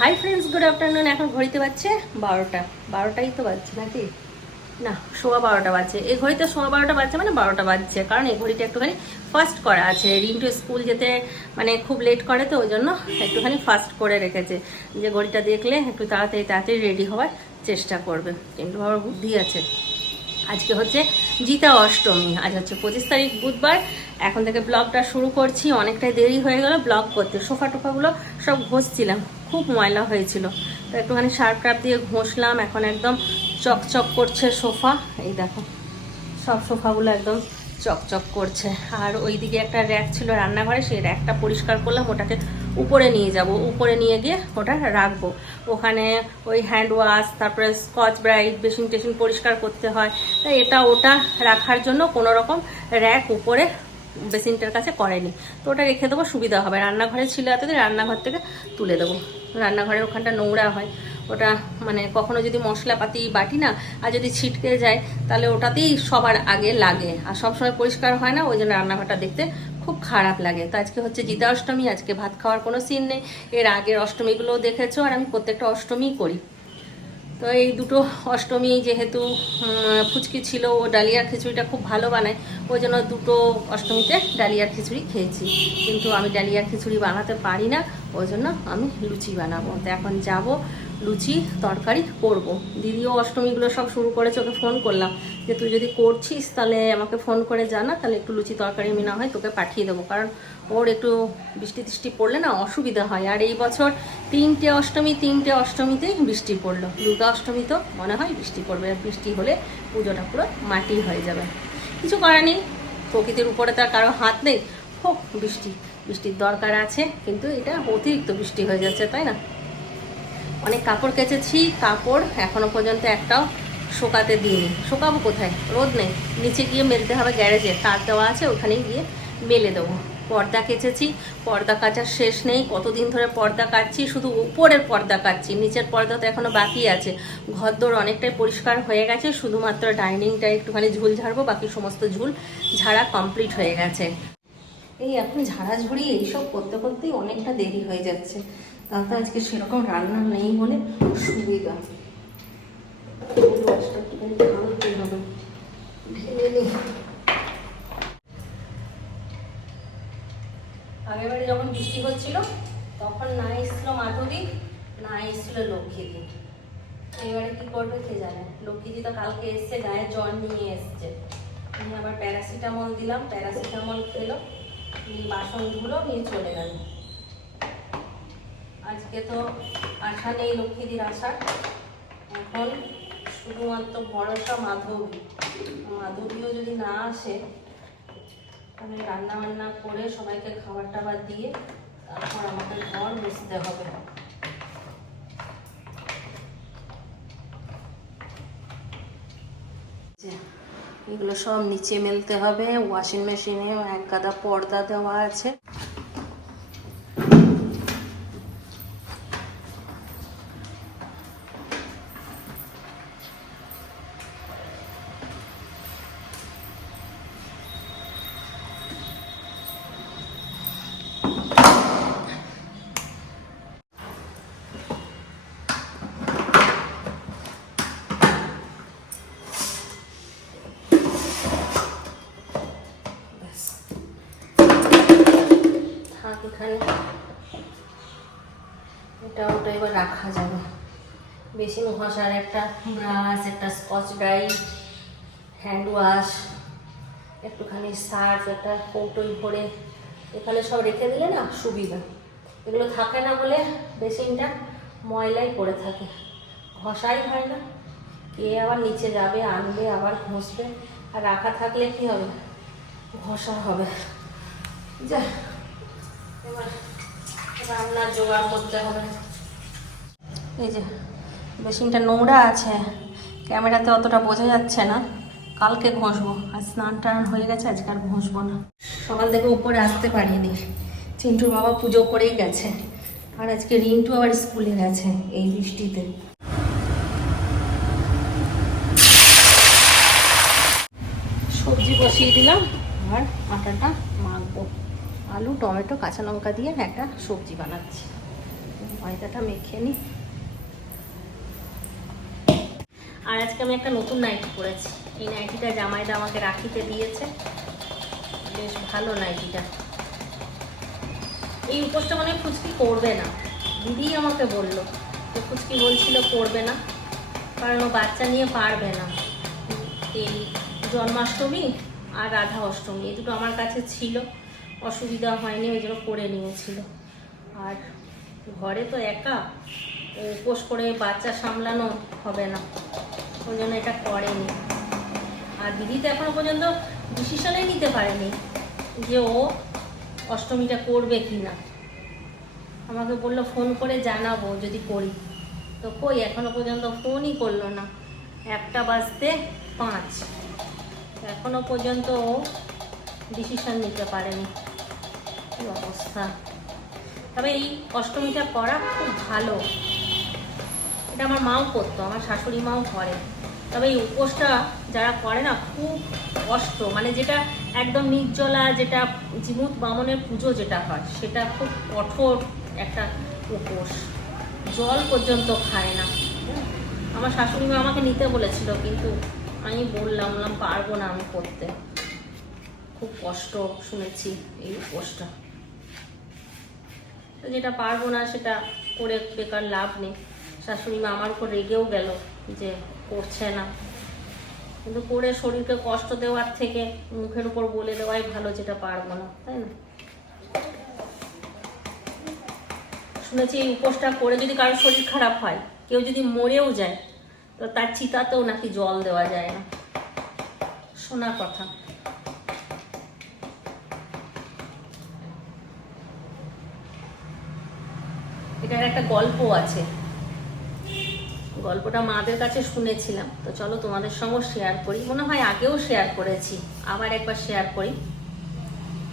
Hi friends good afternoon এখন ঘড়িতে বাজছে বারোটা। বারোটাই তো বাজছে নাকি? না, সোয়া বারোটা বাজছে। এই ঘড়িতে সোয়া বারোটা বাজছে মানে বারোটা বাজছে। কারণ এই ঘড়িটা একটুখানি ফাস্ট করা আছে। রিন্টু স্কুল যেতে মানে খুব লেট করে তো ওই জন্য একটুখানি ফাস্ট করে রেখেছে। যে ঘড়িটা দেখলে একটু তাড়াতাড়ি তাড়াতাড়ি রেডি হওয়ার চেষ্টা করবে। কিন্তু আবার বুদ্ধি আছে। আজকে হচ্ছে জিতা অষ্টমী। আজ হচ্ছে পঁচিশ তারিখ, বুধবার। এখন থেকে ব্লগটা শুরু করছি। অনেকটাই দেরি হয়ে গেল ব্লগ করতে। সোফা টোফাগুলো সব ঘষছিলাম। খুব ময়লা হয়েছিল। তো একটুখানি সার্ফ দিয়ে ঘষলাম, এখন একদম চকচক করছে সোফা। এই দেখো, সব সোফাগুলো একদম চকচক করছে। আর ওইদিকে একটা র্যাক ছিল রান্নাঘরে, সেই র্যাকটা পরিষ্কার করলাম, ওটাকে উপরে নিয়ে যাব। উপরে নিয়ে গিয়ে ওটা রাখব। ওখানে ওই হ্যান্ড ওয়াশ তারপরে স্কচ ব্রাইট বেসিন টেসিন পরিষ্কার করতে হয়। তাই এটা ওটা রাখার জন্য কোনো রকম র্যাক উপরে বেসিনটার কাছে করেনি। তো ওটা রেখে দেবো, সুবিধা হবে। রান্নাঘরে ছিল এতদিন, রান্নাঘর থেকে তুলে দেবো। রান্নাঘরের ওখানটা নোংরা হয়। ওটা মানে কখনো যদি মশলাপাতি বাটি না, আর যদি ছিটকে যায়, তাহলে ওটাতেই সবার আগে লাগে। আর সবসময় পরিষ্কার হয় না ওই জন্য রান্নাঘরটা দেখতে খুব খারাপ লাগে। তো আজকে হচ্ছে জিতা অষ্টমী, আজকে ভাত খাওয়ার কোনো সিন নেই। এর আগের অষ্টমীগুলোও দেখেছ, আর আমি প্রত্যেকটা অষ্টমী করি। তো এই দুটো অষ্টমী যেহেতু ফুচকি ছিল, ও ডালিয়ার খিচুড়িটা খুব ভালো বানায়, ওই জন্য দুটো অষ্টমীতে ডালিয়ার খিচুড়ি খেয়েছি। কিন্তু আমি ডালিয়ার খিচুড়ি বানাতে পারি না, ওই জন্য আমি লুচি বানাবো। তো এখন যাব লুচি তরকারি করব। দিদিও অষ্টমীগুলো সব শুরু করেছে, ওকে ফোন করলাম যে, তুই যদি করছিস তাহলে আমাকে ফোন করে জানা তাহলে একটু লুচি তরকারি আমি না হয় তোকে পাঠিয়ে দেবো। কারণ ওর একটু বৃষ্টি টিষ্টি পড়লে না অসুবিধা হয়। আর এই বছর তিনটে অষ্টমী, তিনটে অষ্টমীতেই বৃষ্টি পড়ল। দুর্গা অষ্টমী তো মনে হয় বৃষ্টি পড়বে। আর বৃষ্টি হলে পুজোটা পুরো মাটি হয়ে যাবে। কিছু করার নেই। প্রকৃতির উপরে তার কারও হাত নেই। হোক, বৃষ্টি, বৃষ্টির দরকার আছে, কিন্তু এটা অতিরিক্ত বৃষ্টি হয়ে যাচ্ছে, তাই না? অনেক কাপড় কেচেছি, কাপড় এখনও পর্যন্ত একটাও শোকাতে দিইনি। শোকাবো কোথায়? রোদ নেই। নিচে গিয়ে মেলতে হবে গ্যারেজে। তার দেওয়া আছে ওখানে গিয়ে মেলে দেবো। পর্দা কেচেছি, পর্দা কাচার শেষ নেই। কতদিন ধরে পর্দা কাচ্ছি শুধু উপরের পর্দা কাচ্ছি নিচের পর্দা তো এখনও বাকি আছে। ঘরদোর অনেকটাই পরিষ্কার হয়ে গেছে, শুধুমাত্র ডাইনিংটা একটুখানি ঝুল ঝাড়বো, বাকি সমস্ত ঝুল ঝাড়া কমপ্লিট হয়ে গেছে। এই এখন ঝাড়াঝুড়ি, এইসব করতে করতেই অনেকটা দেরি হয়ে যাচ্ছে। তাতে আজকে সেরকম রান্না নেই বলে সুবিধা। হবে ঢেলে নিই আগেরবারে যখন বৃষ্টি হচ্ছিল, তখন না এসছিল মাধবী, না এসছিল লক্ষ্মীদি এবারে কি করবে কে জানে? লক্ষ্মীদি তো কালকে এসছে, গায়ে জ্বর নিয়ে এসছে। আমি আবার প্যারাসিটামল দিলাম, প্যারাসিটামল খেলো, নিয়ে বাসন ধুলো, নিয়ে চলে গেল। আজকে তো আশা নেই লক্ষ্মীদের আশা এখন শুধুমাত্র ভরসা মাধবী। মাধবীও যদি না আসে আমি রান্না বান্না করে সবাইকে খাবার টাবার দিয়ে তারপর আমাকে ঘর মুছতে হবে। এগুলো সব নিচে মেলতে হবে ওয়াশিং মেশিনে এক গাদা পর্দা দেওয়া আছে। এখানে এটা ওটা এবার রাখা যাবে। বেসিন ঘষার একটা ব্রাশ, একটা স্কচ ব্রাইট হ্যান্ড ওয়াশ, একটুখানি সার্ফ, একটা কৌটোই ভরে এখানে সব রেখে দিলে না সুবিধা। এগুলো থাকে না বলে বেসিনটা ময়লাই পড়ে থাকে। ঘষাই হয় না। কে আবার নিচে যাবে, আনবে, আবার ঘষবে। আর রাখা থাকলে কি হবে? ঘষা হবে। যা রান্নার জোগাড় করতে হবে এই যে বেসিনটা নোংরা আছে। ক্যামেরাতে অতটা বোঝা যাচ্ছে না। কালকে ঘষবো। আর স্নান টান হয়ে গেছে, আজকে আর ঘষবো না। সকাল থেকে উপরে আসতে পারিনি। চিন্টুর বাবা পুজো করেই গেছে। আর আজকে রিন্টু আবার স্কুলে গেছে এই বৃষ্টিতে। সবজি বসিয়ে দিলাম। আর আটাটা আলু, টমেটো, কাঁচা লঙ্কা দিয়ে একটা সবজি বানাচ্ছি। ময়দাটা মেখে নিই আর আজকে আমি একটা নতুন নাইটি পরেছি। এই নাইটিটা জামাইদা আমাকে রাখিতে দিয়েছে। বেশ ভালো নাইটিটা। এই উপোসটা মানে ফুচকি করবে না। দিদি আমাকে বলল যে ফুচকি বলছিল করবে না, কারণ ও বাচ্চা নিয়ে পারবে না। এই জন্মাষ্টমী আর রাধা অষ্টমী, এই দুটো আমার কাছে ছিল। অসুবিধা হয়নি, ওই জন্য করে নিয়েছিল। আর ঘরে তো একা উপোস করে বাচ্চা সামলানো হবে না, ওই জন্য এটা করেনি। আর দিদি তো এখনও পর্যন্ত ডিসিশনে নিতে পারেনি যে ও অষ্টমীটা করবে কি না। আমাকে বলল, ফোন করে জানাব যদি করি। তো কই, এখনও পর্যন্ত ফোনই করল না। একটা বাজতে পাঁচ। এখনও পর্যন্ত ও ডিসিশন নিতে পারেনি। কি অবস্থা? তবে এই অষ্টমীটা করা খুব ভালো। এটা আমার মাও করতো, আমার শাশুড়ি মাও করে। তবে এই উপোসটা যারা করে না, খুব কষ্ট। মানে যেটা একদম নির্জলা, যেটা জিমুত বামনের পুজো যেটা হয়, সেটা খুব কঠোর একটা উপোস। জল পর্যন্ত খায় না। আমার শাশুড়ি মা আমাকে নিতে বলেছিল, কিন্তু আমি বললাম বললাম, পারব না আমি করতে। খুব কষ্ট শুনেছি এই উপোসটা। তো যেটা পারব না সেটা করে বেকার লাভ নেই। শাশুড়ি মা আমার উপর রেগেও গেল যে করছে না। কিন্তু করে শরীরকে কষ্ট দেওয়ার থেকে মুখের উপর বলে দেওয়াই ভালো যেটা পারব না, তাই না? শুনেছি এই উপোসটা করে যদি কারোর শরীর খারাপ হয়, কেউ যদি মরেও যায়, তো তার চিতাতেও নাকি জল দেওয়া যায় না। শোনা কথা। এটার একটা গল্প আছে। গল্পটা মাদের কাছে শুনেছিলাম। তো চলো তোমাদের সঙ্গে শেয়ার করি। মনে হয় আগেও শেয়ার করেছি। আবার একবার শেয়ার করি।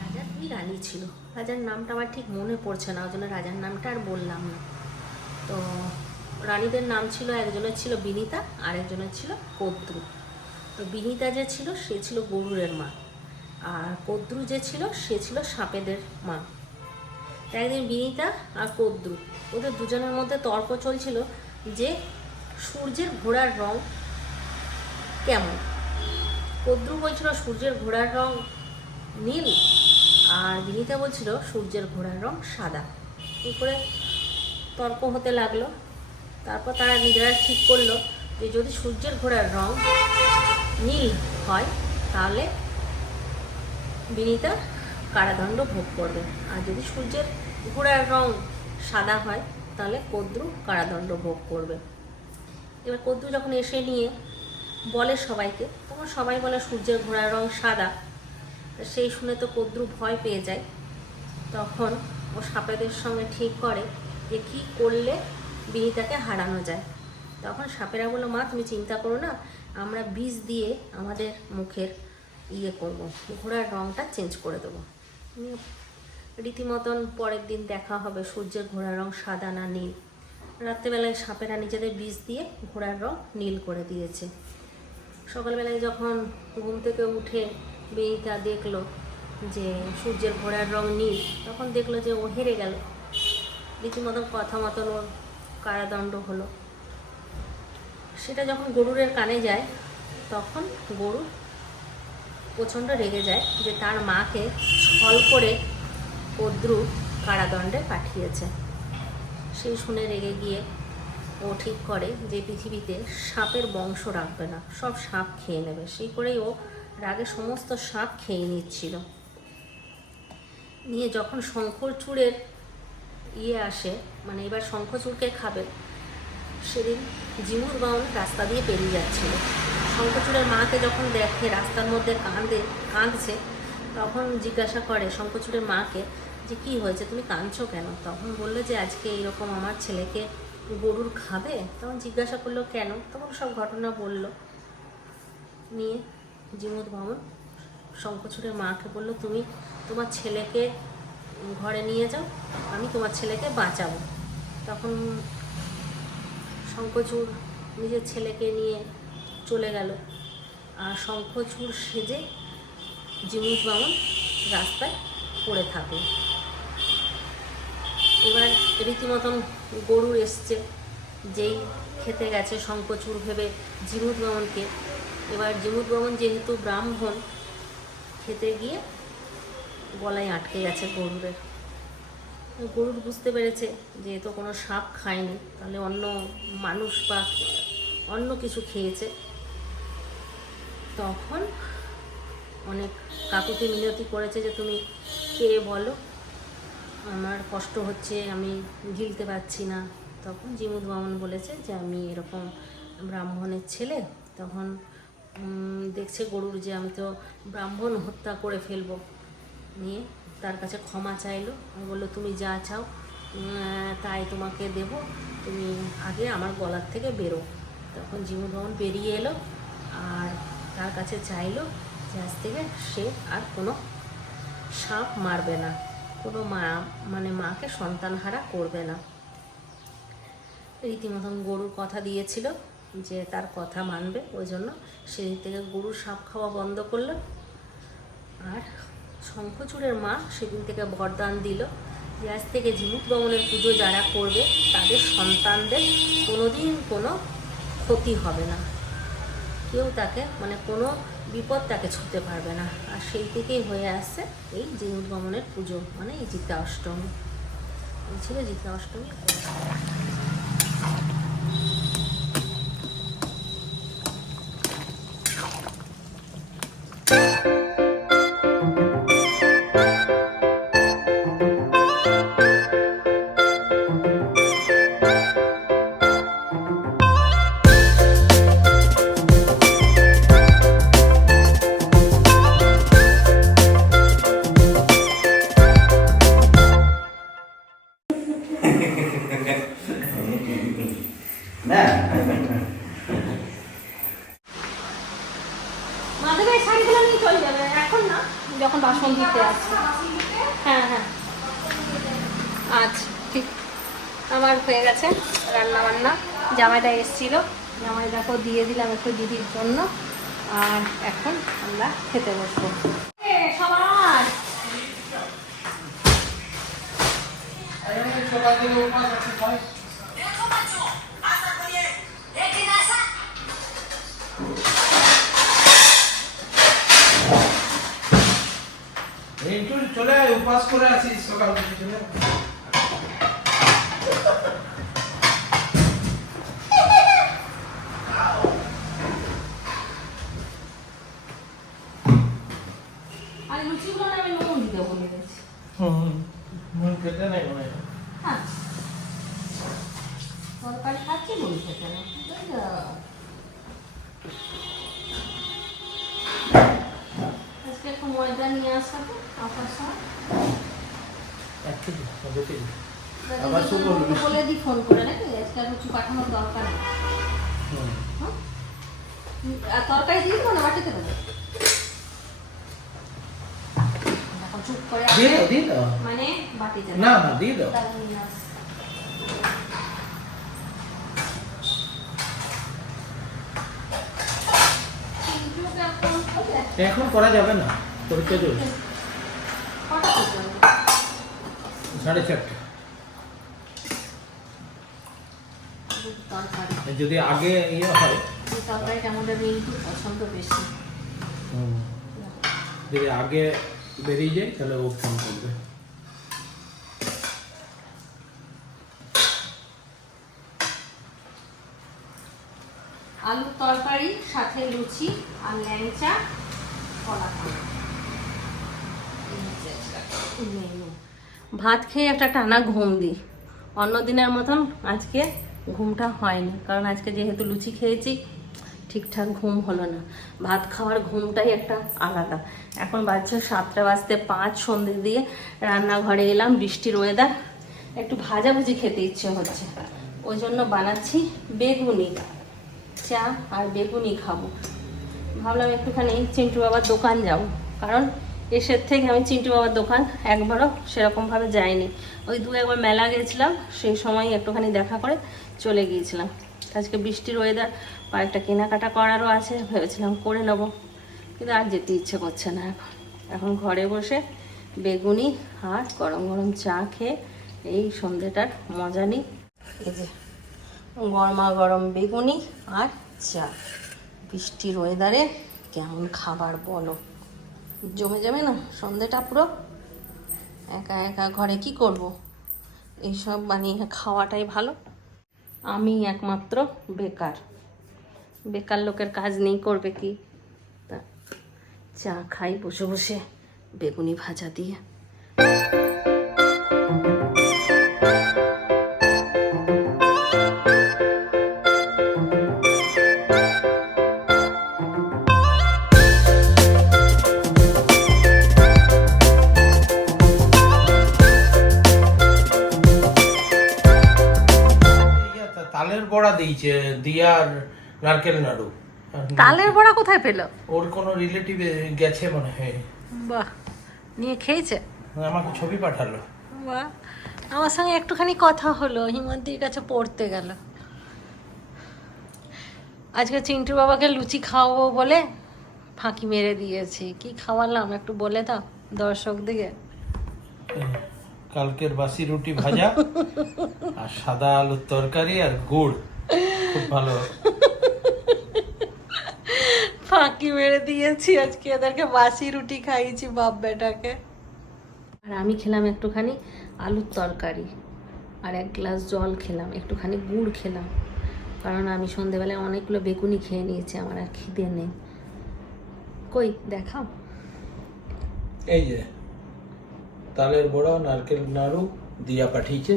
রাজার দুই রানী ছিল। রাজার নামটা আমার ঠিক মনে পড়ছে না, ওই জন্য রাজার নামটা আর বললাম না। তো রানীদের নাম ছিল, একজনের ছিল বিনিতা আর একজনের ছিল কদ্রু। তো বিনিতা যে ছিল, সে ছিল গরুরের মা। আর কদ্রু যে ছিল, সে ছিল সাপেদের মা। একদিন বিনিতা আর কদ্রু, ওদের দুজনের মধ্যে তর্ক চলছিল যে সূর্যের ঘোড়ার রং কেমন। কদ্রু বলছিল, সূর্যের ঘোড়ার রং নীল। আর বিনিতা বলছিল, সূর্যের ঘোড়ার রং সাদা। এই করে তর্ক হতে লাগল। তারপর তারা নিজেরা ঠিক করল যে, যদি সূর্যের ঘোড়ার রং নীল হয়, তাহলে বিনিতা কারাদণ্ড ভোগ করবে। আর যদি সূর্যের ঘোড়ার রং সাদা হয়, তাহলে কদ্রু কারাদণ্ড ভোগ করবে। এবার কদ্রু যখন এসে নিয়ে বলে সবাইকে, তখন সবাই বলে সূর্যের ঘোড়ার রং সাদা। সেই শুনে তো কদ্রু ভয় পেয়ে যায়। তখন ও সাপেদের সঙ্গে ঠিক করে যে কী করলে বিনিতাকে হারানো যায়। তখন সাপেরা বলল, মা, তুমি চিন্তা করো না, আমরা বীজ দিয়ে আমাদের মুখের ইয়ে করব, ঘোড়ার রঙটা চেঞ্জ করে দেবো। রীতিমতন পরের দিন দেখা হবে। সূর্যের ঘোড়ার রং সাদা না নীল। রাত্রেবেলায় সাপেরা নিজেদের বীজ দিয়ে ঘোড়ার রং নীল করে দিয়েছে। সকালবেলায় যখন ঘুম থেকে উঠে বেনিতা দেখল যে সূর্যের ঘোড়ার রং নীল, তখন দেখল যে ও হেরে গেল। রীতিমতন কথা মতন ওর কারাদণ্ড হলো। সেটা যখন গরুরের কানে যায়, তখন গরু প্রচণ্ড রেগে যায় যে তার মাকে ছল করে কদ্রু কারাদণ্ডে পাঠিয়েছে। সেই শুনে রেগে গিয়ে ও ঠিক করে যে পৃথিবীতে সাপের বংশ রাখবে না, সব সাপ খেয়ে নেবে। সেই করেই ও রাগে সমস্ত সাপ খেয়ে নিচ্ছিল। নিয়ে যখন শঙ্করচূড়ের ইয়ে আসে মানে এবার শঙ্খচূড়কে খাবে, সেদিন জিমুর বাউন রাস্তা দিয়ে পেরিয়ে যাচ্ছিল। শঙ্করচূড়ের মাকে যখন দেখে, রাস্তার মধ্যে কাঁদে, কাঁদছে, তখন জিজ্ঞাসা করে শঙ্করচূড়ের মাকে যে কি হয়েছে, তুমি কাঁদছো কেন? তখন বলল যে আজকে এইরকম আমার ছেলেকে গরুর খাবে? তখন জিজ্ঞাসা করল, কেন? তখন সব ঘটনা বলল। নিয়ে জিমুদ বামন শঙ্করচূড়ের মাকে বলল, তুমি তোমার ছেলেকে ঘরে নিয়ে যাও, আমি তোমার ছেলেকে বাঁচাবো। তখন শঙ্খচূড় নিজের ছেলেকে নিয়ে চলে গেল। আর শঙ্খচূড় সেজে জিমুদ বামন রাস্তায় পড়ে থাকে। এবার রীতিমতন গরু এসছে, যেই খেতে গেছে শঙ্কচুর ভেবে জিমুদ বামনকে এবার জিমুদ বামন যেহেতু ব্রাহ্মণ, খেতে গিয়ে গলায় আটকে গেছে গরুরের গরুর বুঝতে পেরেছে যে তো কোনো সাপ খায়নি, তাহলে অন্য মানুষ বা অন্য কিছু খেয়েছে। তখন অনেক কাকুতি মিনতি করেছে যে তুমি কে বলো? আমার কষ্ট হচ্ছে, আমি গিলতে পারছি না। তখন জিমুদ বামন বলেছে যে, আমি এরকম ব্রাহ্মণের ছেলে। তখন দেখছে গরুর যে, আমি তো ব্রাহ্মণ হত্যা করে ফেলব। নিয়ে তার কাছে ক্ষমা চাইলো। বলল, তুমি যা চাও তাই তোমাকে দেব। তুমি আগে আমার গলার থেকে বেরো। তখন জিমুদ বামন বেরিয়ে এলো। আর তার কাছে চাইলো যে আজ থেকে সে আর কোনো সাপ মারবে না, কোনো মা মানে মাকে সন্তানহারা করবে না। রীতিমতন গরুর কথা দিয়েছিল যে তার কথা মানবে, ওই জন্য সেদিন থেকে গরুর সাপ খাওয়া বন্ধ করল। আর শঙ্খচূড়ের মা সেদিন থেকে বরদান দিল যে আজ থেকে ঝিনুক বমনের পুজো যারা করবে, তাদের সন্তানদের কোনোদিন কোনো ক্ষতি হবে না। কেউ তাকে মানে কোনো বিপদ তাকে ছুঁতে পারবে না। আর সেই থেকেই হয়ে আসছে এই জিন উদ্গমনের পুজো মানে এই জিতা অষ্টমী। এই ছিল জিতা অষ্টমী। দেখো দিয়ে দিলাম একটু দিদির জন্য। আর এখন আমরা খেতে বসবো। চলে উপাস করে আছিস সকাল থেকে। চলে আয়। আর লুচিগুলো না আমি নুন দিতে বলে দিয়েছি হুম নুন খেতে নাই মনে হয় হ্যাঁ তো? এক কেজি দু কেজি আবার বলে ফোন করে নাকি আজকে আর কিছু পাঠানোর দরকার নেই? আর তরকারি দিয়ে দেবো না বাটিতে দেবো চুপ করে মানে বাটিতে না না দিয়ে দাও দাদা নিয়ে আসবে। চিন্টুকে এখন হবে? এখন করা যাবে না। পরীক্ষা চলছে। সাড়ে চারটে। যদি আগে ইয়ে হয়, যদি আগে বেরিয়ে যায়, তাহলে ও ফোন করবে। আলুর তরকারি, সাথে লুচি আর ল্যাংচা কলা খাওয়া মেনু ভাত খেয়ে একটা টানা ঘুম দিই। অন্য দিনের মতন আজকে ঘুমটা হয়নি, কারণ আজকে যেহেতু লুচি খেয়েছি, ঠিকঠাক ঘুম হলো না। ভাত খাওয়ার ঘুমটাই একটা আলাদা। এখন বাজছে সাতটা বাজতে পাঁচ, সন্ধে দিয়ে রান্নাঘরে এলাম, বৃষ্টির ওয়েদার একটু ভাজাভুজি খেতে ইচ্ছে হচ্ছে। ওই জন্য বানাচ্ছি বেগুনি, চা আর বেগুনি খাব। ভাবলাম একটুখানি চিন্টু বাবার দোকান যাব, কারণ এসের থেকে আমি চিন্টু বাবার দোকান একবারও সেরকমভাবে যাইনি। ওই দু একবার মেলা গেছিলাম, সেই সময় একটুখানি দেখা করে চলে গিয়েছিলাম। আজকে বৃষ্টির ওয়েদার কয়েকটা কেনাকাটা করারও আছে, ভেবেছিলাম করে নেব। কিন্তু আর যেতে ইচ্ছে করছে না এখন। এখন ঘরে বসে বেগুনি আর গরম গরম চা খেয়ে এই সন্ধ্যেটার মজা নিই। এই যে গরমা গরম বেগুনি আর চা। বৃষ্টির ওয়েদারে কেমন খাবার বলো। জমে যাবে না? সন্ধেটা পুরো একা একা ঘরে কি করব? এইসব বানিয়ে খাওয়াটাই ভালো। আমি একমাত্র বেকার। বেকার লোকের কাজ নেই, করবে কি? তা চা খাই বসে বসে, বেগুনি ভাজা দিয়ে। নারকেল নাড়ু। তালের বড়া কোথায় পেল? ওর কোনো রিলেটিভ গেছে মনে হয়। বাহ নিয়ে খেয়েছে? আমাকে ছবি পাঠালো। বাহ আমার সঙ্গে একটুখানি কথা হলো হিমন্তির কাছে পড়তে গেল। আজকে চিন্টু বাবাকে লুচি খাওয়াবো বলে ফাঁকি মেরে দিয়েছি। কি খাওয়ালাম একটু বলে দাও দর্শক দিকে কালকের বাসি রুটি ভাজা আর সাদা আলুর তরকারি আর গুড়। খুব ভালো। ফাঁকি মেরে দিয়েছি আজকে এদেরকে বাসি রুটি খাইয়েছি বাপ বেটাকে। আর আমি খেলাম একটুখানি আলুর তরকারি আর এক গ্লাস জল খেলাম একটুখানি গুড় খেলাম। কারণ আমি সন্ধেবেলায় অনেকগুলো বেগুনি খেয়ে নিয়েছি আমার আর খিদে নেই। কই দেখাও। এই যে তালের বড়া নারকেল নাড়ু দিয়া পাঠিয়েছে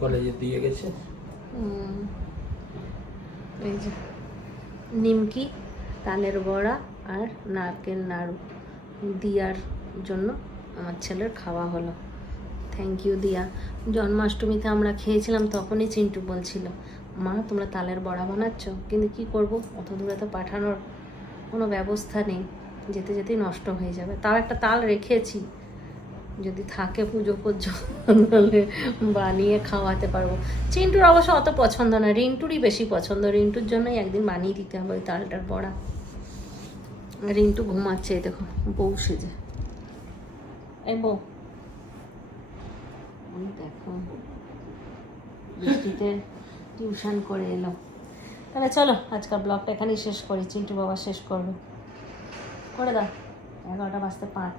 কলেজে দিয়ে গেছে। এই যে নিমকি তালের বড়া আর নারকেল নাড়ু দিয়ার জন্য আমার ছেলের খাওয়া হলো। থ্যাংক ইউ দিয়া। জন্মাষ্টমীতে আমরা খেয়েছিলাম তখনই চিন্টু বলছিল, মা, তোমরা তালের বড়া বানাচ্ছ? কিন্তু কি করব? অত দূরে তো পাঠানোর কোনো ব্যবস্থা নেই। যেতে যেতেই নষ্ট হয়ে যাবে। তাও একটা তাল রেখেছি। যদি থাকে পুজো পর্যন্ত, বানিয়ে খাওয়াতে পারব। চিন্টুর অবশ্য অত পছন্দ না। রিন্টুরই বেশি পছন্দ। রিন্টুর জন্যই একদিন বানিয়ে দিতে হবে ওই তালটার বড়া। রিন্টু ঘুমাচ্ছে, দেখো, বউ সেজে। এই বউ। দেখো, বৃষ্টিতে টিউশন করে এলো। তাহলে চলো আজকাল ব্লগটা এখানেই শেষ করি, চিন্টু বাবা শেষ করবে। করে দাও, এগারোটা বাজতে পাঁচ।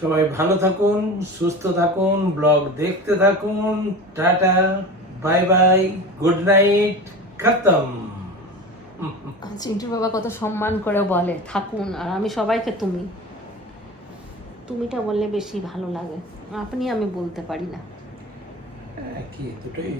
সবাই ভালো থাকুন, সুস্থ থাকুন, ব্লগ দেখতে থাকুন, tata, bye bye, good night, খতম। চিন্টু বাবা কত সম্মান করে বলে, থাকুন, আর আমি সবাইকে তুমি। তুমিটা বললে বেশি ভালো লাগে, আপনি আমি বলতে পারি না। কি, দুটোই